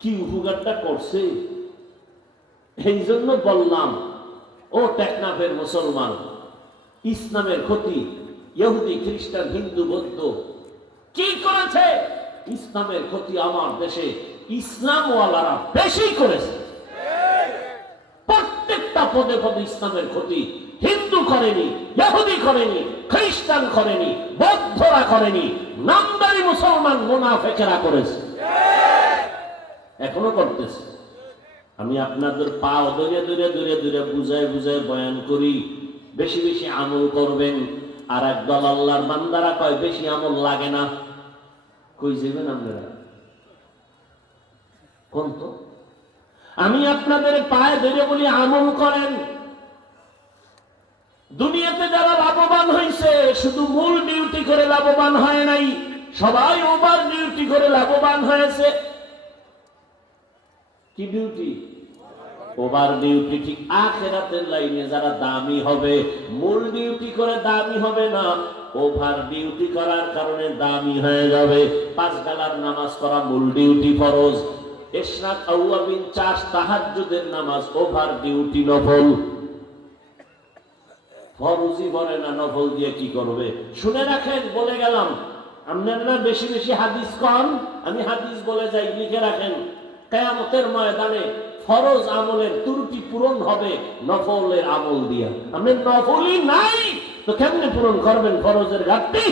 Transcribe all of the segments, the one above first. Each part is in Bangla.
কি উপকারটা করছে। এই জন্য বললাম, ও টেকনাফের মুসলমান, ইসলামের ক্ষতি ইহুদি খ্রিস্টান হিন্দু বৌদ্ধ কি করেছে? ইসলামের ক্ষতি আমার দেশে ইসলামওয়ালারা বেশি করেছে। প্রত্যেকটা পদে পদে ইসলামের ক্ষতি হিন্দু করেনি, ইহুদি করেনি, খ্রিস্টান করেনি, বৌদ্ধরা করেনি, নামদারি মুসলমান মুনাফিকেরা করেছে, এখনো করতেছে। আমি আপনাদের পা ধরে ধরে ধরে ধরে বুঝায় বুঝায় বয়ান করি, বেশি বেশি আমল করবেন। আর একদল আল্লাহর বান্দারা কয় বেশি আমল লাগে না। কই যাবেন আপনারা? কোন তো আমি আপনাদের পায়ে ধরে বলি আমল করেন। দুনিয়াতে যারা লাভবান হয়েছে শুধু মূল ডিউটি করে লাভবান হয় নাই, সবাই ওভার ডিউটি করে লাভবান হয়েছে। কি ডিউটি? Over duty. ঠিক আখিরাতের লাইনে যারা দামি হবে, মূল ডিউটি করে দামি হবে না, ওভার ডিউটি করার কারণে দামি হয়ে যাবে। 5 বেলার নামাজ পড়া মূল ডিউটি ফরজ, ইশরাক আওয়াবিন চাষ তাহাজ্জুদের নামাজ ওভার ডিউটি নফল। ফরজি পড়ে না, নফল দিয়ে কি করবে? শুনে রাখেন, বলে গেলাম। আপনারা বেশি বেশি হাদিস কন, আমি হাদিস বলে যাই, লিখে রাখেন। কিয়ামতের ময়দানে ফরজ আমলের ত্রুটি পূরণ হবে নফলের আমল দিয়া। আপনি নফলই নাই তো কেমনে পূরণ করবেন ফরজের ঘাটতি?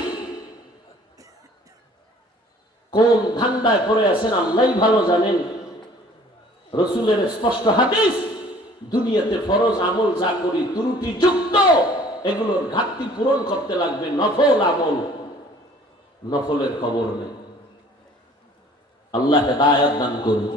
কোন ধান্দায় পড়ে আছেন আল্লাহই ভালো জানেন। রাসূলের স্পষ্ট হাদিস, দুনিয়াতে ফরজ আমল যা করি ত্রুটি যুক্ত, এগুলোর ঘাটতি পূরণ করতে লাগবে নফল আমল। নফলের খবর নেই। আল্লাহ হেদায়েত দান করুন।